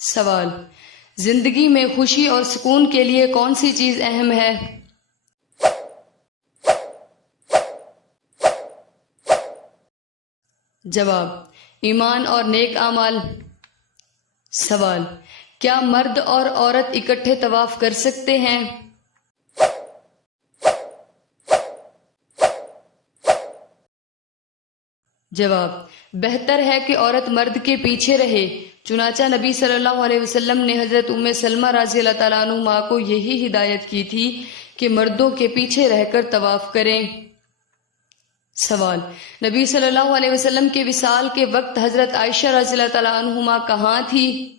سوال: زندگی میں خوشی اور سکون کے لیے کون سی چیز اہم ہے؟ جواب: ایمان اور نیک اعمال۔ سوال: کیا مرد اور عورت اکٹھے طواف کر سکتے ہیں؟ جواب: بہتر ہے کہ عورت مرد کے پیچھے رہے، چنانچہ نبی صلی اللہ علیہ وسلم نے حضرت ام سلمہ رضی اللہ تعالیٰ عنہا کو یہی ہدایت کی تھی کہ مردوں کے پیچھے رہ کر طواف کریں۔ سوال: نبی صلی اللہ علیہ وسلم کے وصال کے وقت حضرت عائشہ رضی اللہ تعالیٰ عنہا کہاں تھی؟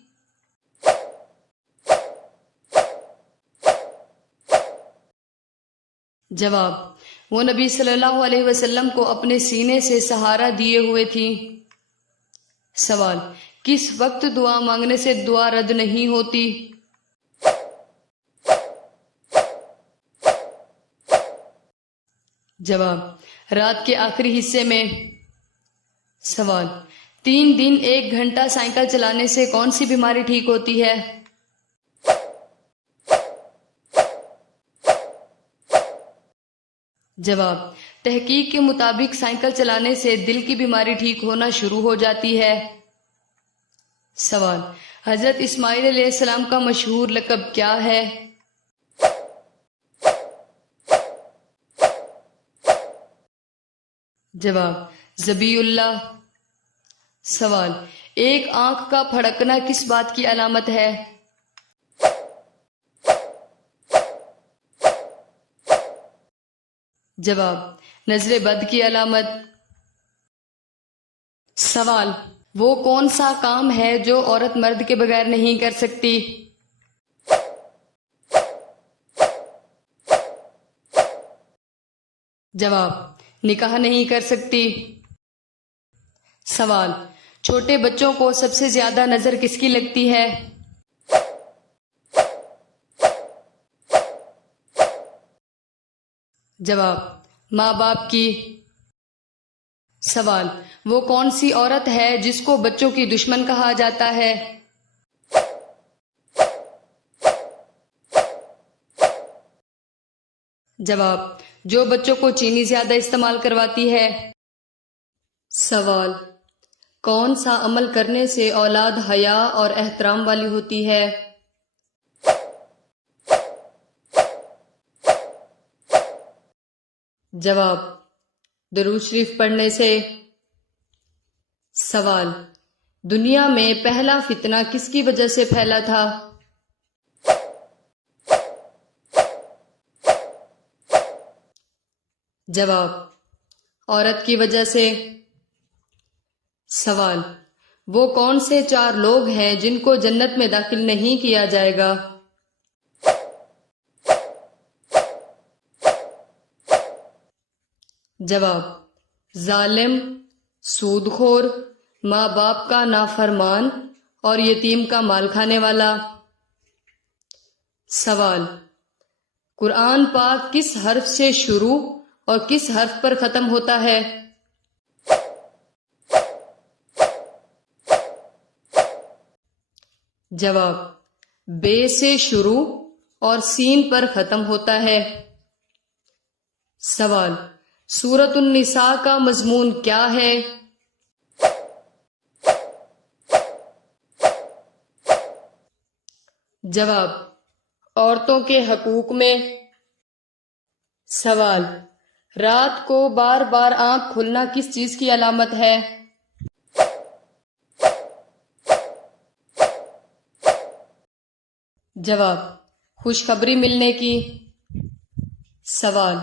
جواب: وہ نبی صلی اللہ علیہ وسلم کو اپنے سینے سے سہارا دیے ہوئے تھی۔ سوال: کس وقت دعا مانگنے سے دعا رد نہیں ہوتی؟ جواب: رات کے آخری حصے میں۔ سوال: 3 دن 1 گھنٹہ سائیکل چلانے سے کون سی بیماری ٹھیک ہوتی ہے؟ جواب: تحقیق کے مطابق سائیکل چلانے سے دل کی بیماری ٹھیک ہونا شروع ہو جاتی ہے۔ سوال: حضرت اسماعیل علیہ السلام کا مشہور لقب کیا ہے؟ جواب: ذبی اللہ۔ سوال: ایک آنکھ کا پھڑکنا کس بات کی علامت ہے؟ جواب: نظر بد کی علامت۔ سوال: وہ کون سا کام ہے جو عورت مرد کے بغیر نہیں کر سکتی؟ جواب: نکاح نہیں کر سکتی۔ سوال: چھوٹے بچوں کو سب سے زیادہ نظر کس کی لگتی ہے؟ جواب: ماں باپ کی۔ سوال: وہ کون سی عورت ہے جس کو بچوں کی دشمن کہا جاتا ہے؟ جواب: جو بچوں کو چینی زیادہ استعمال کرواتی ہے۔ سوال: کون سا عمل کرنے سے اولاد حیا اور احترام والی ہوتی ہے؟ جواب: درود شریف پڑھنے سے۔ سوال: دنیا میں پہلا فتنہ کس کی وجہ سے پھیلا تھا؟ جواب: عورت کی وجہ سے۔ سوال: وہ کون سے 4 لوگ ہیں جن کو جنت میں داخل نہیں کیا جائے گا؟ جواب: ظالم، سود خور، ماں باپ کا نافرمان اور یتیم کا مال کھانے والا۔ سوال: قرآن پاک کس حرف سے شروع اور کس حرف پر ختم ہوتا ہے؟ جواب: بے سے شروع اور سین پر ختم ہوتا ہے۔ سوال: سورۃ النساء کا مضمون کیا ہے؟ جواب: عورتوں کے حقوق میں۔ سوال: رات کو بار بار آنکھ کھلنا کس چیز کی علامت ہے؟ جواب: خوشخبری ملنے کی۔ سوال: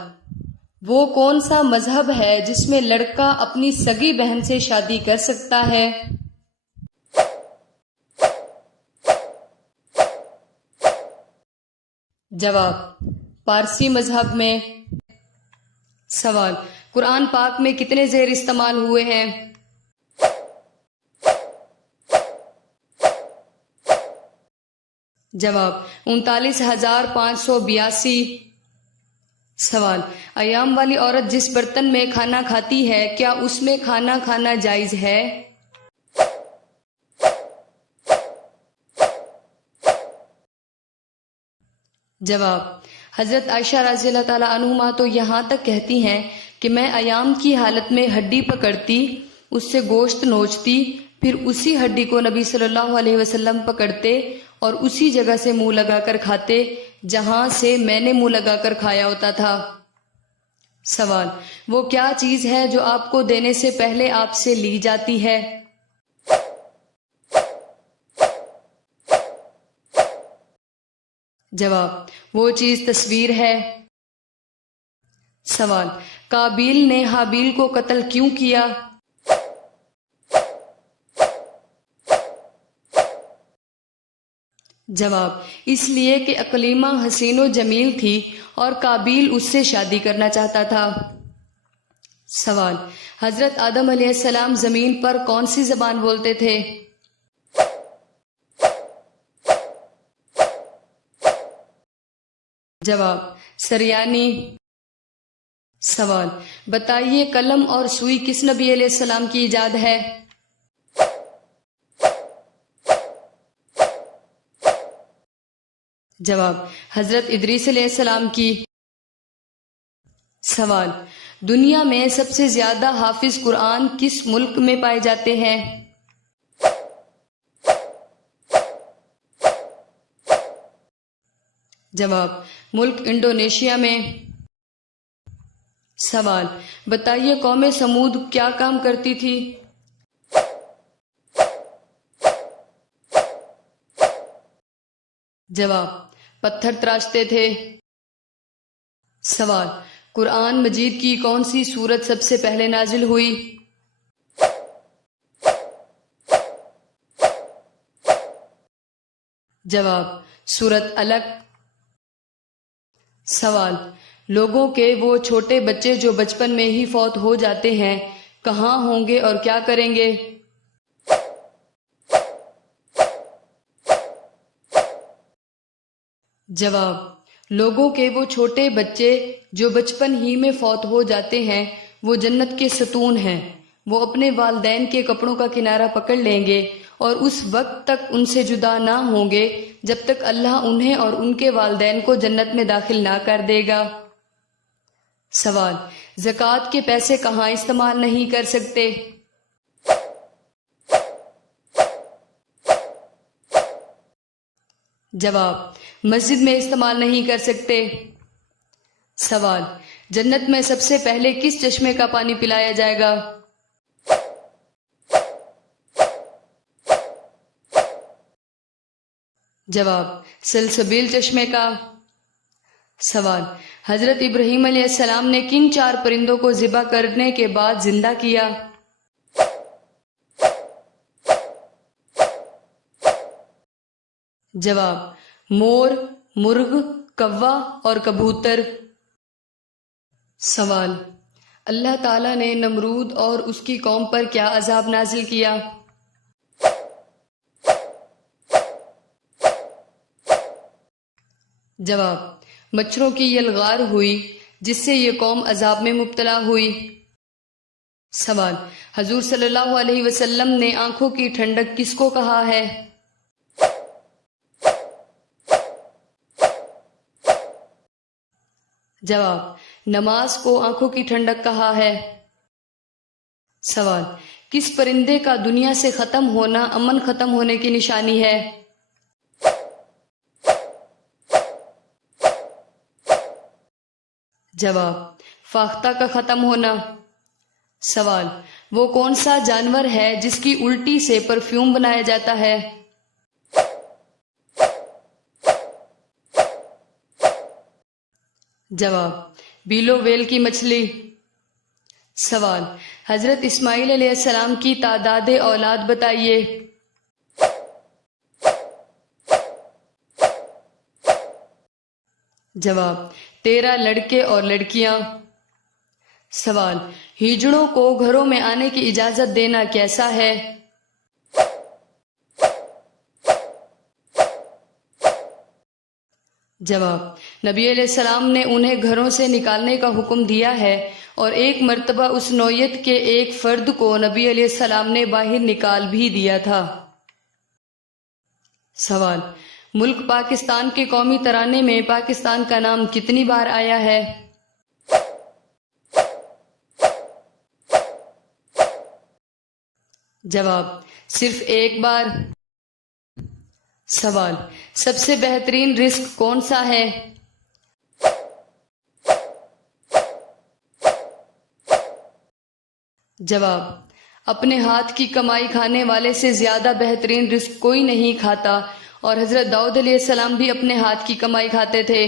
وہ کون سا مذہب ہے جس میں لڑکا اپنی سگی بہن سے شادی کر سکتا ہے؟ جواب: پارسی مذہب میں۔ سوال: قرآن پاک میں کتنے زیر استعمال ہوئے ہیں؟ جواب: 39,582۔ سوال: ایام والی عورت جس برتن میں کھانا کھاتی ہے کیا اس میں کھانا کھانا جائز ہے؟ جواب: حضرت عائشہ رضی اللہ تعالیٰ عنہما تو یہاں تک کہتی ہیں کہ میں ایام کی حالت میں ہڈی پکڑتی، اس سے گوشت نوچتی، پھر اسی ہڈی کو نبی صلی اللہ علیہ وسلم پکڑتے اور اسی جگہ سے منہ لگا کر کھاتے جہاں سے میں نے منہ لگا کر کھایا ہوتا تھا۔ سوال: وہ کیا چیز ہے جو آپ کو دینے سے پہلے آپ سے لی جاتی ہے؟ جواب: وہ چیز تصویر ہے۔ سوال: قابیل نے حابیل کو قتل کیوں کیا؟ جواب: اس لیے کہ اقلیمہ حسین و جمیل تھی اور قابیل اس سے شادی کرنا چاہتا تھا۔ سوال: حضرت آدم علیہ السلام زمین پر کون سی زبان بولتے تھے؟ جواب: سریانی۔ سوال: بتائیے قلم اور سوئی کس نبی علیہ السلام کی ایجاد ہے؟ جواب: حضرت ادریس علیہ السلام کی۔ سوال: دنیا میں سب سے زیادہ حافظ قرآن کس ملک میں پائے جاتے ہیں؟ جواب: ملک انڈونیشیا میں۔ سوال: بتائیے قوم سمود کیا کام کرتی تھی؟ جواب: پتھر تراشتے تھے۔ سوال: قرآن مجید کی کون سی سورت سب سے پہلے نازل ہوئی؟ جواب: سورت علق۔ سوال: لوگوں کے وہ چھوٹے بچے جو بچپن میں ہی فوت ہو جاتے ہیں کہاں ہوں گے اور کیا کریں گے؟ جواب: لوگوں کے وہ چھوٹے بچے جو بچپن ہی میں فوت ہو جاتے ہیں وہ جنت کے ستون ہیں، وہ اپنے والدین کے کپڑوں کا کنارہ پکڑ لیں گے اور اس وقت تک ان سے جدا نہ ہوں گے جب تک اللہ انہیں اور ان کے والدین کو جنت میں داخل نہ کر دے گا۔ سوال: زکوٰۃ کے پیسے کہاں استعمال نہیں کر سکتے؟ جواب: مسجد میں استعمال نہیں کر سکتے۔ سوال: جنت میں سب سے پہلے کس چشمے کا پانی پلایا جائے گا؟ جواب: سلسبیل چشمے کا۔ سوال: حضرت ابراہیم علیہ السلام نے کن 4 پرندوں کو ذبح کرنے کے بعد زندہ کیا؟ جواب: مور، مرغ، کوا اور کبوتر۔ سوال: اللہ تعالیٰ نے نمرود اور اس کی قوم پر کیا عذاب نازل کیا؟ جواب: مچھروں کی یلغار ہوئی جس سے یہ قوم عذاب میں مبتلا ہوئی۔ سوال: حضور صلی اللہ علیہ وسلم نے آنکھوں کی ٹھنڈک کس کو کہا ہے؟ جواب: نماز کو آنکھوں کی ٹھنڈک کہا ہے۔ سوال: کس پرندے کا دنیا سے ختم ہونا امن ختم ہونے کی نشانی ہے؟ جواب: فاختہ کا ختم ہونا۔ سوال: وہ کون سا جانور ہے جس کی الٹی سے پرفیوم بنایا جاتا ہے؟ جواب: بیلو ویل کی مچھلی۔ سوال: حضرت اسماعیل علیہ السلام کی تعداد اولاد بتائیے۔ جواب: 13 لڑکے اور لڑکیاں۔ سوال: ہیجڑوں کو گھروں میں آنے کی اجازت دینا کیسا ہے؟ جواب: نبی علیہ السلام نے انہیں گھروں سے نکالنے کا حکم دیا ہے اور ایک مرتبہ اس نوعیت کے ایک فرد کو نبی علیہ السلام نے باہر نکال بھی دیا تھا۔ سوال: ملک پاکستان کے قومی ترانے میں پاکستان کا نام کتنی بار آیا ہے؟ جواب صرف ایک بار۔ سوال سب سے بہترین رزق کون سا ہے؟ جواب اپنے ہاتھ کی کمائی کھانے والے سے زیادہ بہترین رزق کوئی نہیں کھاتا، اور حضرت داؤد علیہ السلام بھی اپنے ہاتھ کی کمائی کھاتے تھے۔